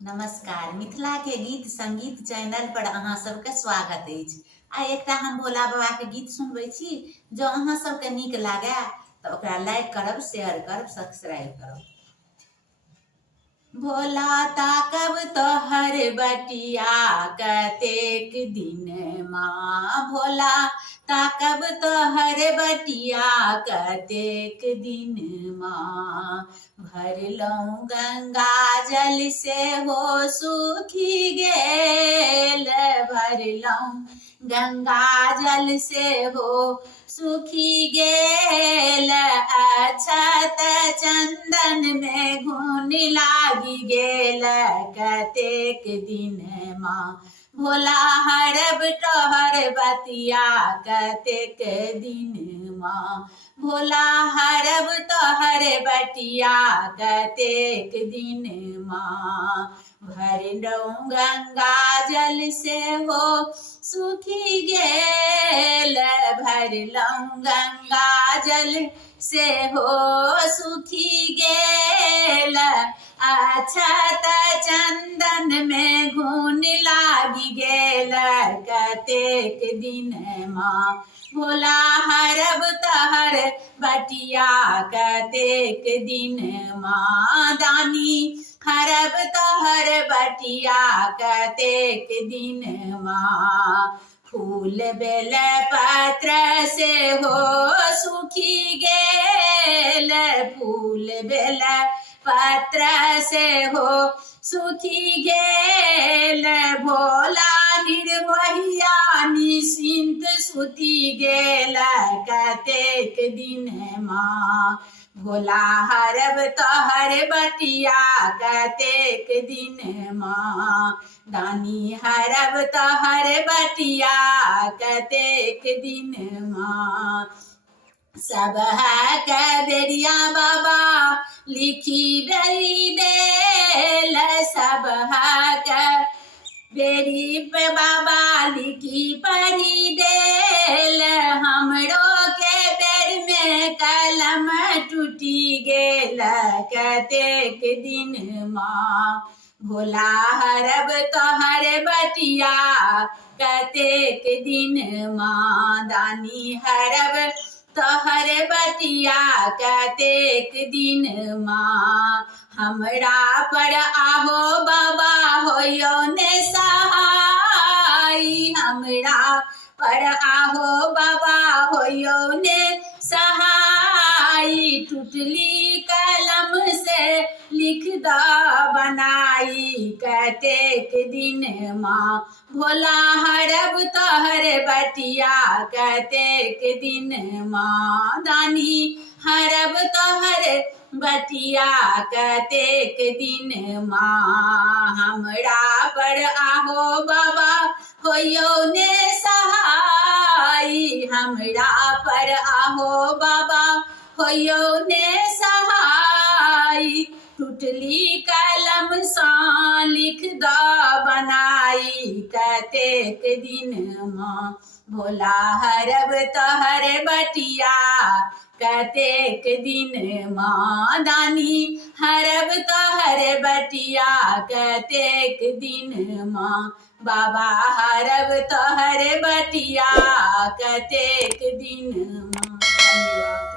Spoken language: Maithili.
नमस्कार। मिथिला के गीत संगीत चैनल पर अहाँ सबके स्वागत अछि। आ एकटा हम भोला बाबा के गीत सुनबै छी। जो अहाँ सबके नीक लागे तो ओकरा लाइक करब, शेयर करब, सब्सक्राइब करब। भोला ताकब तोहर बटिया कतेक दिन माँ, भोला ताकब तोहर बटिया कतेक दिन माँ। भरलहुँ गंगा जल से हो सूखी गेल, भरलहुँ गंगा जल से हो सूखी गेल। अक्षत चंदन में घुन लागी गेल कतेक दिन माँ। भोला हरब तोहर बतिया कतेक दिन माँ, भोला हरब तोहर बटिया कतेक दिन माँ। भरलहुँ गंगा जल से हो सूखी गेल, भरलहुँ गंगा जल से हो सूखी गेल। अक्षत चंदन में घुन लागी गेल कतेक दिन माँ। भोला हरब तोहर बटिया कतेक दिन माँ, दानी हरब तोहर बटिया कतेक दिन माँ। फूल बेल पत्र से हो सूखी गेल, फूल बेल पत्र से हो सूखी गेल। भोला निर्मोहिया निश्चिंत सुती गेल कतेक दिन माँ। भोला हरब तोहर बटिया कतेक दिन माँ, दानी हरब तोहर बटिया कतेक दिन माँ। सब है के बेरिया बाबा लिखी बेरी देल, सब है के बेरी पे बाबा लिखी पढ़ी देल। हमरो के बेर में कलम टूटी गेल कतेक दिन माँ। भोला हरब तोहर बटिया कतेक दिन माँ, दानी हरब तोहर बटिया कतेक दिन माँ। हमरा पर आहो बाबा होयो ने सहाय, हमरा पर आहो बाबा होयो ने सहाय। टूटली कलम से लिख द बनाई कतेक दिन माँ। भोला हरब तोहर बटिया कतेक दिन माँ, दानी हरब तोहर बटिया कतेक दिन माँ। हमरा पर आहो बाबा होयो ने सहाय, हमरा पर आहो बाबा होयो ने सहाय। टूटली कलम सा लिख द बनाई कतेक दिन माँ। भोला हरब तोहर बटिया कतेक दिन माँ, दानी हरब तोहर बटिया कतेक दिन माँ। बाबा हरब तोहर बटिया कतेक दिन माँ। धन्यवाद।